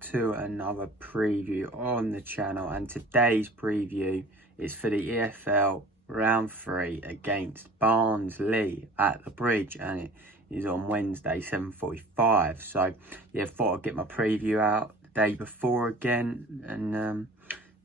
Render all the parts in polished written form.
back to another preview on the channel, and today's preview is for the EFL round 3 against Barnsley at the Bridge, and it is on Wednesday 7:45. So yeah, thought I'd get my preview out the day before again, and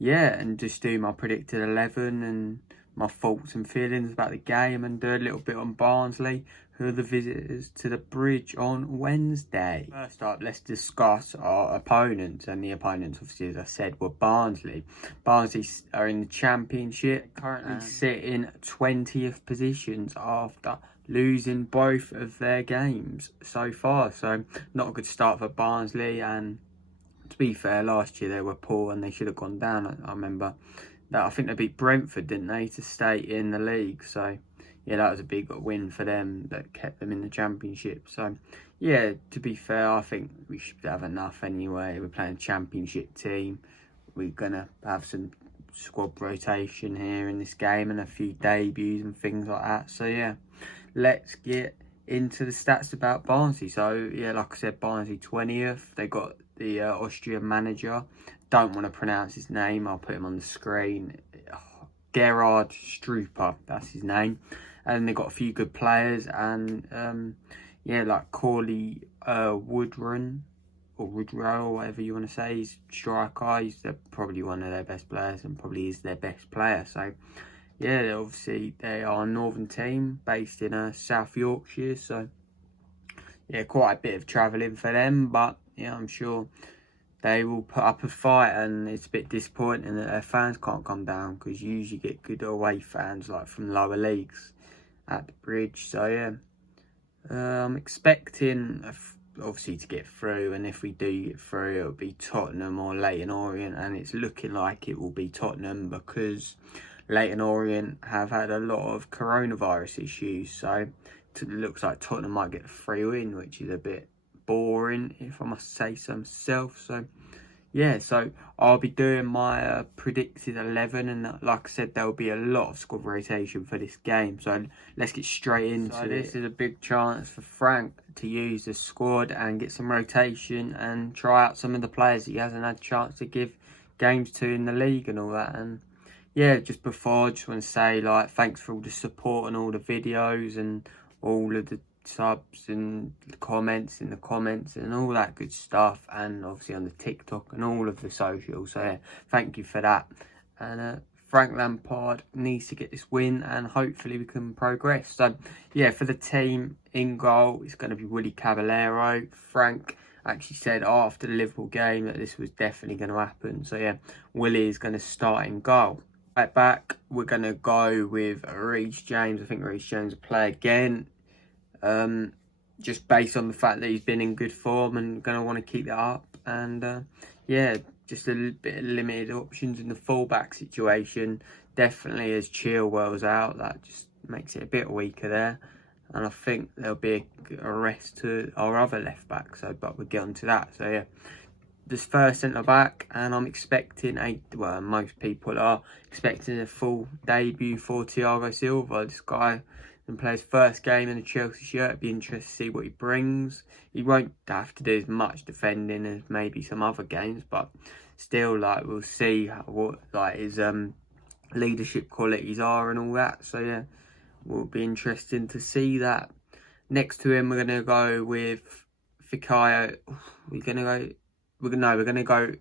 and just do my predicted 11 and my thoughts and feelings about the game, and do a little bit on Barnsley, who are the visitors to the Bridge on Wednesday. First up, let's discuss our opponents, and the opponents, obviously, as I said, were Barnsley. Barnsley are in the Championship, currently sitting 20th positions after losing both of their games so far. So not a good start for Barnsley, and to be fair, last year they were poor and they should have gone down. I remember that. I think they beat Brentford, didn't they, to stay in the league. So yeah, that was a big win for them that kept them in the Championship. So yeah, to be fair, I think we should have enough anyway. We're playing a Championship team. We're going to have some squad rotation here in this game and a few debuts and things like that. So yeah, let's get into the stats about Barnsley. So yeah, like I said, Barnsley 20th. They got the Austrian manager. Don't want to pronounce his name. I'll put him on the screen. Gerard Struper, that's his name. And they've got a few good players, and like Corley Woodrun or Woodrow, or whatever you want to say. He's striker. He's probably one of their best players, and probably is their best player. So yeah, obviously they are a northern team based in South Yorkshire. So yeah, quite a bit of travelling for them, but yeah, I'm sure they will put up a fight. And it's a bit disappointing that their fans can't come down, because you usually get good away fans like from lower leagues at the Bridge. So yeah, I'm expecting obviously to get through, and if we do get through, it'll be Tottenham or Leyton Orient, and it's looking like it will be Tottenham, because Leyton Orient have had a lot of coronavirus issues. So it looks like Tottenham might get a free win, which is a bit boring, if I must say so myself. So yeah, so I'll be doing my predicted 11, and like I said, there will be a lot of squad rotation for this game. So let's get straight into it. This is a big chance for Frank to use the squad and get some rotation and try out some of the players that he hasn't had a chance to give games to in the league and all that. And yeah, just before, I just want to say, like, thanks for all the support and all the videos and all of the subs and the comments in the comments and all that good stuff, and obviously on the TikTok and all of the socials. So yeah, thank you for that. And Frank Lampard needs to get this win, and hopefully we can progress. So yeah, for the team, in goal it's going to be Willy Caballero. Frank actually said after the Liverpool game that this was definitely going to happen. So yeah, Willy is going to start in goal. Right back, we're going to go with Reece James. I think Reece James will play again. Just based on the fact that he's been in good form and going to want to keep that up. And yeah, just a little bit of limited options in the fullback situation. Definitely as Chilwell's out, that just makes it a bit weaker there. And I think there'll be a rest to our other left back. So, but we'll get on to that. So yeah, this first centre back, and I'm expecting most people are expecting a full debut for Thiago Silva. This guy and play his first game in a Chelsea shirt. It'd be interesting to see what he brings. He won't have to do as much defending as maybe some other games, but still, like, we'll see what like his leadership qualities are and all that. So yeah, will be interesting to see that. Next to him, we're gonna go with Fikayo. We're gonna go.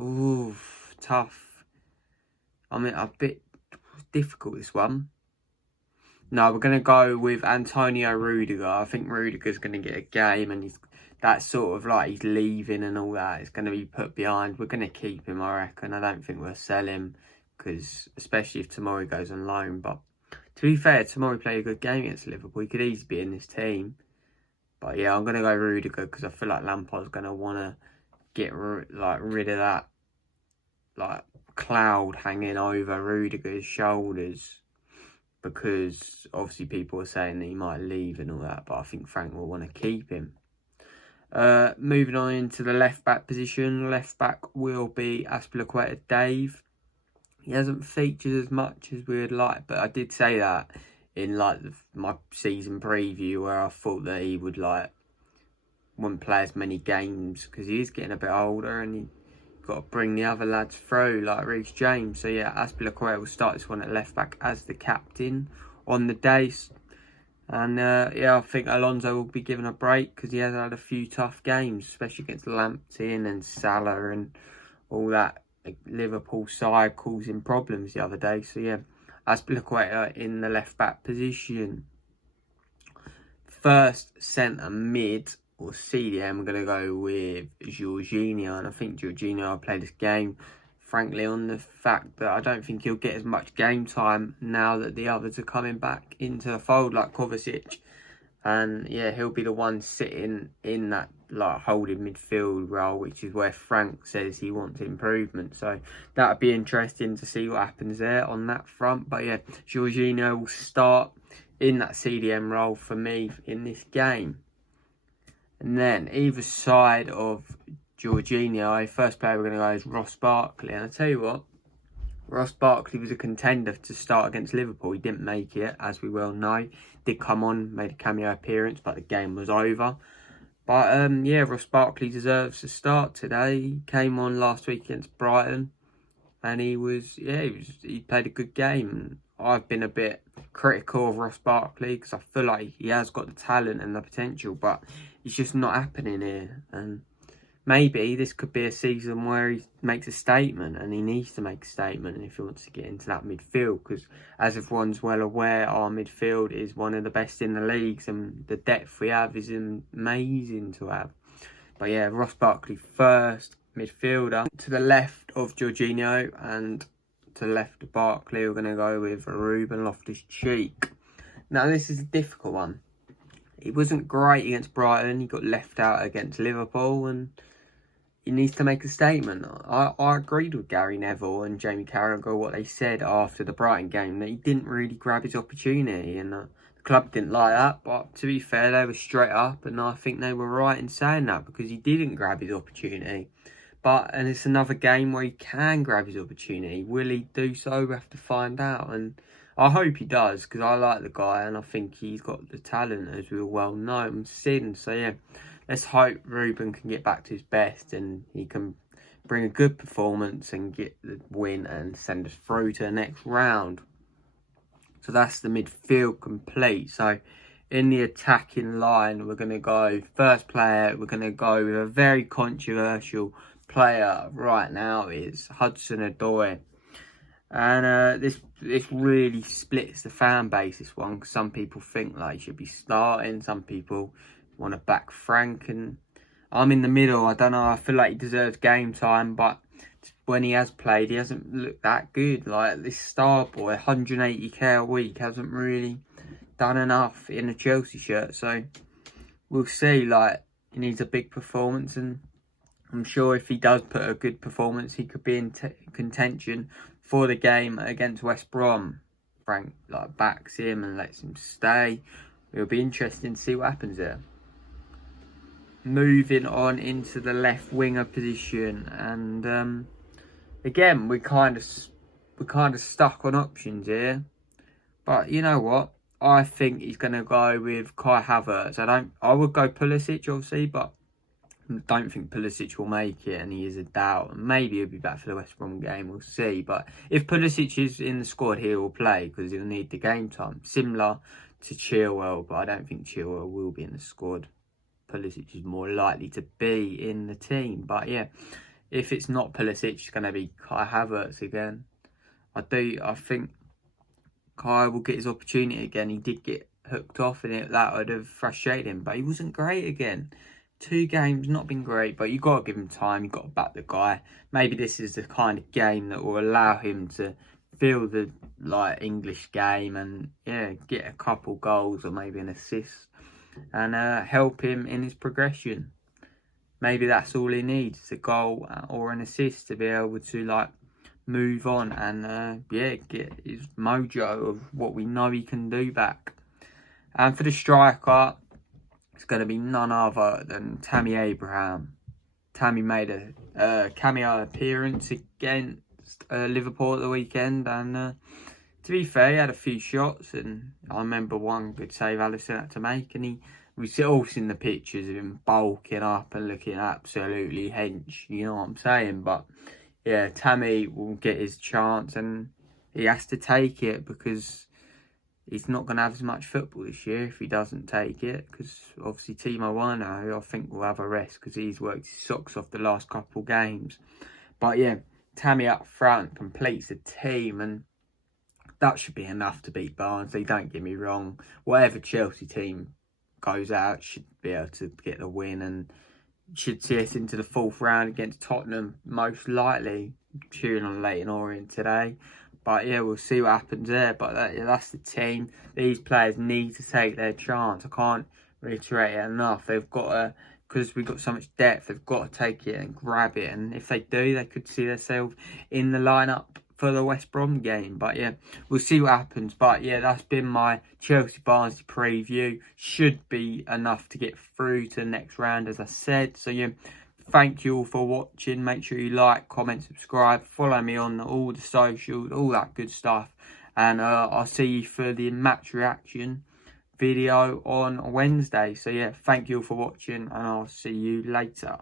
Ooh, tough. I mean, a bit difficult, this one. No, we're going to go with Antonio Rudiger. I think Rudiger's going to get a game, and that's sort of like he's leaving and all that. It's going to be put behind. We're going to keep him, I reckon. I don't think we'll sell him, because especially if Tomori goes on loan. But to be fair, Tomori played a good game against Liverpool. He could easily be in this team. But yeah, I'm going to go Rudiger, because I feel like Lampard's going to want to get rid of that cloud hanging over Rudiger's shoulders, because obviously people are saying that he might leave and all that, but I think Frank will want to keep him. Moving on into the left back position. Left back will be Azpilicueta Dave. He hasn't featured as much as we would like, but I did say that in my season preview, where I thought that he would wouldn't play as many games because he is getting a bit older and he got to bring the other lads through like Reece James. So yeah, Azpilicueta will start this one at left back as the captain on the day. And yeah, I think Alonso will be given a break because he has had a few tough games, especially against Lamptey and Salah and all that Liverpool side causing problems the other day. So yeah, Azpilicueta in the left back position. First centre mid or CDM, we're going to go with Jorginho, and I think Jorginho will play this game, frankly, on the fact that I don't think he'll get as much game time now that the others are coming back into the fold, like Kovacic. And yeah, he'll be the one sitting in that like holding midfield role, which is where Frank says he wants improvement. So that'll be interesting to see what happens there on that front. But yeah, Jorginho will start in that CDM role for me in this game. And then either side of Jorginho, first player we're going to go is Ross Barkley. And I tell you what, Ross Barkley was a contender to start against Liverpool. He didn't make it, as we well know. Did come on, made a cameo appearance, but the game was over. But yeah, Ross Barkley deserves to start today. He came on last week against Brighton, and he played a good game. I've been a bit critical of Ross Barkley because I feel like he has got the talent and the potential, but it's just not happening here. And maybe this could be a season where he makes a statement, and he needs to make a statement if he wants to get into that midfield, because as everyone's well aware, our midfield is one of the best in the leagues and the depth we have is amazing to have. But yeah, Ross Barkley first midfielder. To the left of Jorginho and to the left of Barkley, we're going to go with Ruben Loftus-Cheek. Now this is a difficult one. He wasn't great against Brighton. He got left out against Liverpool and he needs to make a statement. I agreed with Gary Neville and Jamie Carragher what they said after the Brighton game, that he didn't really grab his opportunity, and the club didn't like that. But to be fair, they were straight up, and I think they were right in saying that because he didn't grab his opportunity. And it's another game where he can grab his opportunity. Will he do so? We have to find out, and I hope he does because I like the guy and I think he's got the talent, as we all well know and seen. So yeah, let's hope Ruben can get back to his best and he can bring a good performance and get the win and send us through to the next round. So that's the midfield complete. So in the attacking line, we're going to go first player. We're going to go with a very controversial player right now is Hudson-Odoi. And this really splits the fan base, this one, because some people think like he should be starting, some people want to back Frank, and I'm in the middle. I don't know, I feel like he deserves game time, but when he has played, he hasn't looked that good. Like this star boy, 180k a week, hasn't really done enough in a Chelsea shirt. So we'll see. Like, he needs a big performance, and I'm sure if he does put a good performance, he could be in contention for the game against West Brom. Frank like backs him and lets him stay. It'll be interesting to see what happens there. Moving on into the left winger position, and again we're kind of stuck on options here. But you know what? I think he's going to go with Kai Havertz. I would go Pulisic obviously, but I don't think Pulisic will make it, and he is a doubt. Maybe he'll be back for the West Brom game, we'll see. But if Pulisic is in the squad, he will play because he'll need the game time. Similar to Chilwell, but I don't think Chilwell will be in the squad. Pulisic is more likely to be in the team. But yeah, if it's not Pulisic, it's going to be Kai Havertz again. I think Kai will get his opportunity again. He did get hooked off in it. That would have frustrated him, but he wasn't great again. 2 games, not been great, but you got to give him time. You got to back the guy. Maybe this is the kind of game that will allow him to feel the English game and yeah, get a couple goals or maybe an assist and help him in his progression. Maybe that's all he needs, a goal or an assist to be able to move on and get his mojo of what we know he can do back. And for the striker, it's going to be none other than Tammy Abraham. Tammy made a cameo appearance against Liverpool at the weekend, and to be fair, he had a few shots, and I remember one good save Alisson had to make, and he we've all seen the pictures of him bulking up and looking absolutely hench, you know what I'm saying? But yeah, Tammy will get his chance and he has to take it, because he's not going to have as much football this year if he doesn't take it, because obviously Timo Werner, I think, will have a rest because he's worked his socks off the last couple games. But yeah, Tammy up front completes the team, and that should be enough to beat Barnsley. Don't get me wrong. Whatever Chelsea team goes out should be able to get the win and should see us into the fourth round against Tottenham, most likely. Cheering on Leyton Orient today. But yeah, we'll see what happens there. But that's the team. These players need to take their chance. I can't reiterate it enough. They've got to, because we've got so much depth, they've got to take it and grab it. And if they do, they could see themselves in the lineup for the West Brom game. But yeah, we'll see what happens. But yeah, that's been my Chelsea Barnsley preview. Should be enough to get through to the next round, as I said. So yeah, thank you all for watching. Make sure you like, comment, subscribe, follow me on all the socials, all that good stuff. And I'll see you for the match reaction video on Wednesday. So yeah, thank you all for watching, and I'll see you later.